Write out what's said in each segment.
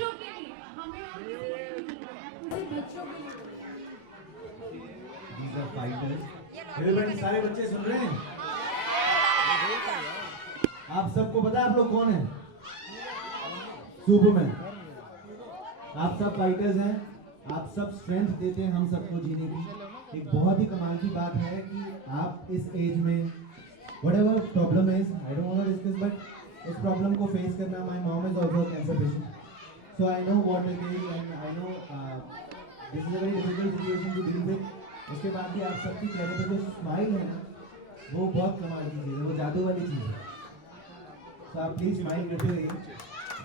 बच्चों के लिए हमें और किसी के लिए नहीं बोलना है, मुझे बच्चों के लिए बोलना These are fighters. Everybody, सारे बच्चे सुन रहे हैं? आप सबको पता है आप लोग कौन हैं? सुपरमैन। आप सब फाइटर्स हैं, आप सब स्ट्रेंथ देते हैं हम सबको जीने की। एक बहुत ही कमाल की बात है कि आप इस एज में whatever problem is, I don't want to discuss, but उस प्रॉब्लम को फेस करना, my mom is also a cancer patient, so I know what it is and I know this is a very difficult situation to deal with. उसके बाद भी आप सबके चेहरे पे जो स्माइल है ना, वो बहुत कमाल की चीज़ है, वो जादू वाली चीज़ है। तो आप प्लीज स्माइल करते रहिए,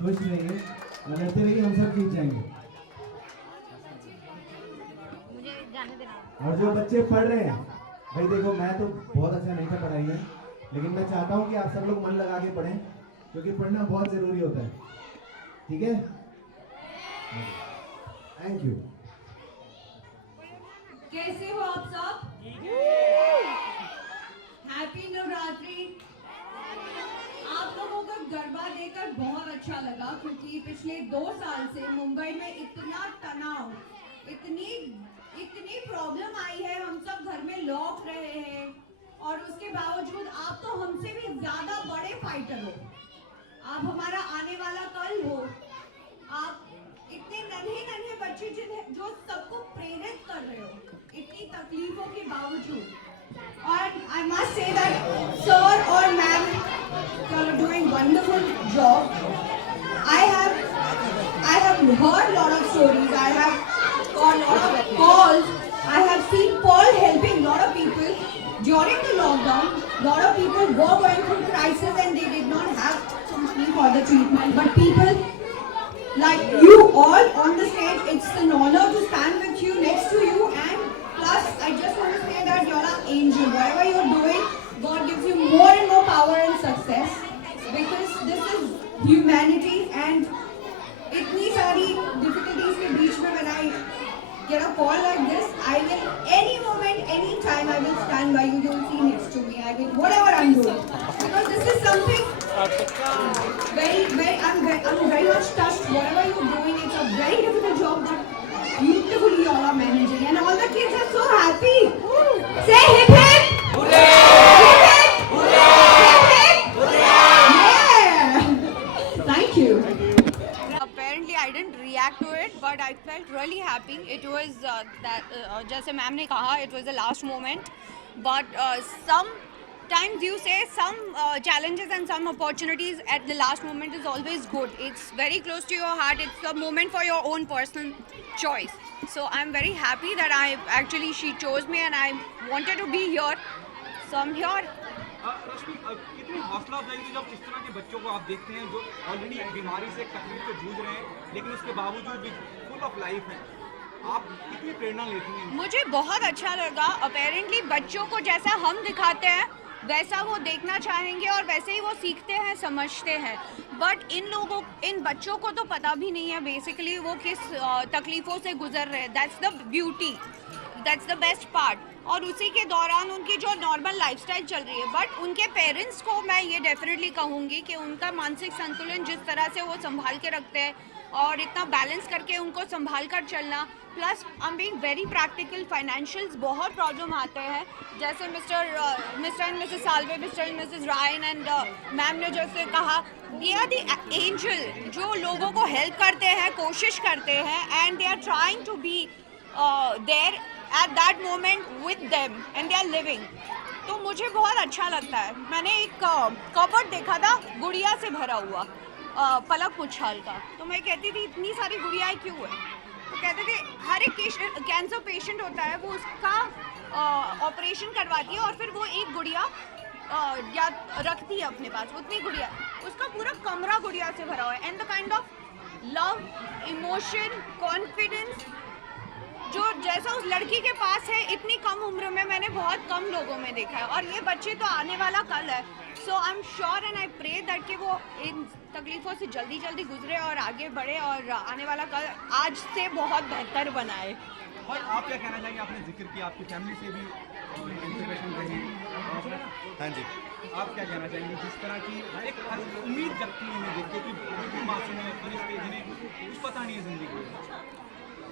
खुश रहिए और लड़ते रहिए, हम सब जीत जाएंगे। मुझे जाने देना। और जो बच्चे पढ़ रहे हैं, भाई देखो मैं तो बहुत अच्छा नहीं था पढ़ाई में, लेकिन मैं चाहता हूँ कि आप सब लोग मन लगा के पढ़ें, क्योंकि पढ़ना बहुत जरूरी होता है। ठीक है, थैंक यू। कैसे हो आप सब? हैप्पी नवरात्रि। आप लोगों को गरबा देखकर बहुत अच्छा लगा, क्योंकि पिछले 2 साल से मुंबई में इतना तनाव, इतनी प्रॉब्लम आई है, हम सब घर में लॉक रहे हैं और उसके बावजूद आप तो हमसे भी ज्यादा बड़े फाइटर हो। आप हमारा आने वाला कल हो। आप इतने नन्हे बच्चे जो सबको प्रेरित कर रहे हो इतनी तकलीफों के बावजूद। और I must say that sir और ma'am are doing wonderful job. I have heard lot of stories. I have got lot of calls. I have seen Paul helping lot of people during the lockdown. Lot of people were going through crisis and they did not have some money for the treatment. But people like you all on the stage, it's an honor to stand with you, next to you, and plus I just want to say that you're an angel. Whatever you're doing, God gives you more and more power and success, because this is humanity and itni sari difficulties ke beech mein when I get a call like this, I will any moment, any time I will stand by you. You will see next to me. I will whatever I'm doing, because this is something I'm very much touched. Whatever you're doing, it's a very difficult job, but beautifully you all are managing, and all the kids are so happy. Say hip hip! Hooray! Hip hip! Hooray! Hip hip! Yeah! Thank you. Apparently I didn't react to it, but I felt really happy. It was जैसे ma'am ने कहा, it was the last moment, but sometimes you say some challenges and some opportunities at the last moment is always good. It's very close to your heart. It's a moment for your own personal choice. So I'm very happy that she chose me and I wanted to be here. So I'm here. रश्मि, कितनी हौसला अफजाई थी जब इस तरह के बच्चों को आप देखते हैं जो ऑलरेडी बीमारी से तकलीफ से जूझ रहे हैं, लेकिन उसके बावजूद भी फुल ऑफ लाइफ हैं। आप कितनी प्रेरणा लेती हैं? मुझे बहुत अच्छा लगा। अपेरेंटली बच्चों को जैसा हम दिखाते हैं वैसा वो देखना चाहेंगे और वैसे ही वो सीखते हैं, समझते हैं। बट इन बच्चों को तो पता भी नहीं है बेसिकली वो किस तकलीफ़ों से गुजर रहे हैं। That's the beauty, that's the best part. और उसी के दौरान उनकी जो नॉर्मल लाइफस्टाइल चल रही है, बट उनके पेरेंट्स को मैं ये डेफिनेटली कहूँगी कि उनका मानसिक संतुलन जिस तरह से वो संभाल के रखते हैं और इतना बैलेंस करके उनको संभाल कर चलना, plus I am being very practical. Financials बहुत प्रॉब्लम आते हैं, जैसे mister and Mrs Salve, mister and Mrs Ryan and ma'am ने जैसे कहा, दे आर द एंजल जो लोगों को हेल्प करते हैं, कोशिश करते हैं, and they are trying to be there at that moment with them and they are living. तो मुझे बहुत अच्छा लगता है। मैंने एक कबर्ड देखा था गुड़िया से भरा हुआ, पलक मुच्छाल का, तो मैं कहती थी इतनी सारी गुड़ियाएं क्यों है? तो कहते थे हर एक कैंसर पेशेंट होता है, वो उसका ऑपरेशन करवाती है और फिर वो एक गुड़िया या रखती है अपने पास, उतनी गुड़िया, उसका पूरा कमरा गुड़िया से भरा हुआ है। And the kind of love, emotion, confidence जो जैसा उस लड़की के पास है, इतनी कम उम्र में मैंने बहुत कम लोगों में देखा है। और ये बच्चे तो आने वाला कल है। So I am sure and I pray that कि वो इन तकलीफ़ों से जल्दी जल्दी गुजरे और आगे बढ़े और आने वाला कल आज से बहुत बेहतर बनाए। और आप क्या कहना चाहेंगे? आपने जिक्र किया आपकी फैमिली से भी इंस्पिरेशन रही। हाँ जी, आप क्या कहना चाहेंगे जिस तरह की एक उम्मीद जगती है देख के कि मासूम है, रिश्ते जिन्हें कुछ पता नहीं है जिंदगी में?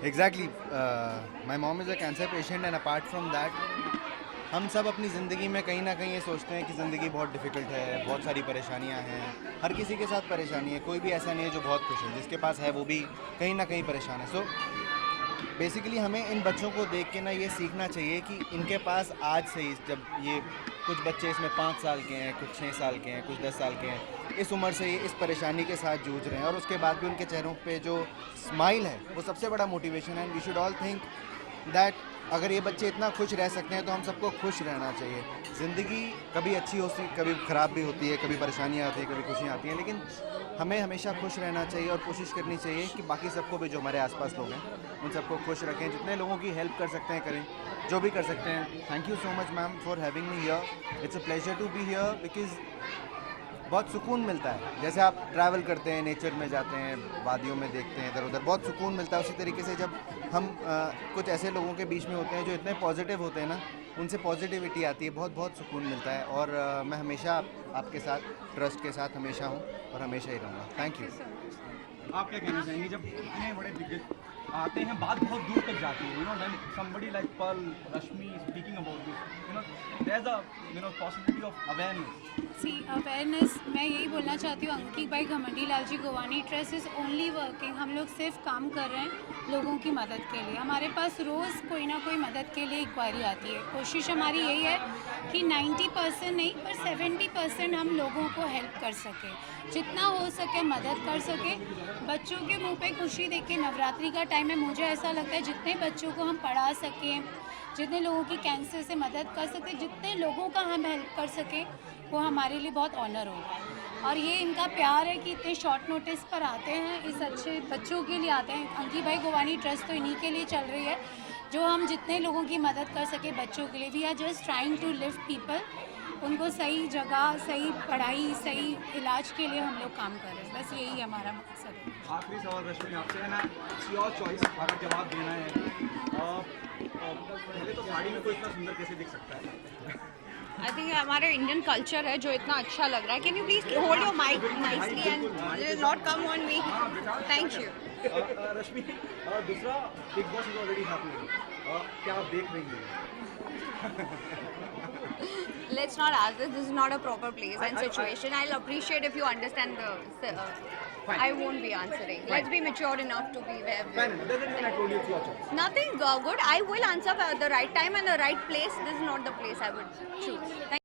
Exactly. My mom is a cancer patient and apart from that, हम सब अपनी ज़िंदगी में कहीं ना कहीं ये सोचते हैं कि ज़िंदगी बहुत डिफ़िकल्ट है, बहुत सारी परेशानियां हैं, हर किसी के साथ परेशानी है, कोई भी ऐसा नहीं है जो बहुत खुश है, जिसके पास है वो भी कहीं ना कहीं परेशान है. सो बेसिकली हमें इन बच्चों को देख के ना ये सीखना चाहिए कि इनके पास आज से ही, जब ये कुछ बच्चे इसमें 5 साल के हैं, कुछ 6 साल के हैं, कुछ 10 साल के हैं, इस उम्र से ये इस परेशानी के साथ जूझ रहे हैं और उसके बाद भी उनके चेहरों पे जो स्माइल है वो सबसे बड़ा मोटिवेशन है. And we should all think that अगर ये बच्चे इतना खुश रह सकते हैं तो हम सबको खुश रहना चाहिए. ज़िंदगी कभी अच्छी होती, कभी ख़राब भी होती है, कभी परेशानियाँ आती हैं, कभी खुशियाँ आती हैं, लेकिन हमें हमेशा खुश रहना चाहिए और कोशिश करनी चाहिए कि बाकी सबको भी, जो हमारे आसपास लोग हैं, उन सबको खुश रखें. जितने लोगों की हेल्प कर सकते हैं करें, जो भी कर सकते हैं. Thank you so much ma'am for having me here. It's a pleasure to be here because बहुत सुकून मिलता है. जैसे आप ट्रैवल करते हैं, नेचर में जाते हैं, वादियों में देखते हैं इधर उधर, बहुत सुकून मिलता है. उसी तरीके से जब हम कुछ ऐसे लोगों के बीच में होते हैं जो इतने पॉजिटिव होते हैं ना, उनसे पॉजिटिविटी आती है, बहुत बहुत सुकून मिलता है. और मैं हमेशा आपके साथ, ट्रस्ट के साथ हमेशा हूँ और हमेशा ही रहूँगा. Thank you. आप क्या कहना चाहेंगे जब इतने बड़े दिग्गज आते हैं, बात बहुत दूर तक जाती है, when somebody like Pearl, Rashmi speaking about this, there's a possibility of awareness. Awareness, मैं यही बोलना चाहती हूँ, अंकित भाई घमंडी Lal ji गोवानी trust is only working. हम लोग सिर्फ काम कर रहे हैं लोगों की मदद के लिए. हमारे पास रोज़ कोई ना कोई मदद के लिए इंक्वायरी आती है. कोशिश हमारी यही है कि 90% नहीं पर 70% हम लोगों को हेल्प कर सकें, जितना हो सके मदद कर सके. बच्चों के मुंह पे खुशी देख के, नवरात्रि का टाइम है, मुझे ऐसा लगता है जितने बच्चों को हम पढ़ा सकें, जितने लोगों की कैंसर से मदद कर सकें, जितने लोगों का हम हेल्प कर सकें, वो हमारे लिए बहुत ऑनर होगा. और ये इनका प्यार है कि इतने शॉर्ट नोटिस पर आते हैं, इस अच्छे बच्चों के लिए आते हैं. अंकित भाई गोवानी ट्रस्ट तो इन्हीं के लिए चल रही है, जो हम जितने लोगों की मदद कर सके बच्चों के लिए. We are just trying to lift people, उनको सही जगह, सही पढ़ाई, सही इलाज के लिए हम लोग काम कर रहे हैं. बस यही हमारा मकसद है. आखिरी सवाल रश्मि आपसे है ना, इट्स योर चॉइस अगर जवाब देना है. पहले तो साड़ी में कोई इतना सुंदर कैसे दिख सकता है? आई थिंक हमारा इंडियन कल्चर है जो इतना अच्छा लग रहा है. Can you please hold your mic nicely and not come on me. Thank you. Rashmi, दूसरा Bigg Boss is already happening, क्या आप देख रही हैं? Let's not ask this. This is not a proper place and situation. I'll appreciate if you understand the. I won't be answering. Let's be mature enough to be Fine enough. Doesn't mean I told you it's your choice. Nothing good. I will answer at the right time and the right place. This is not the place I would choose.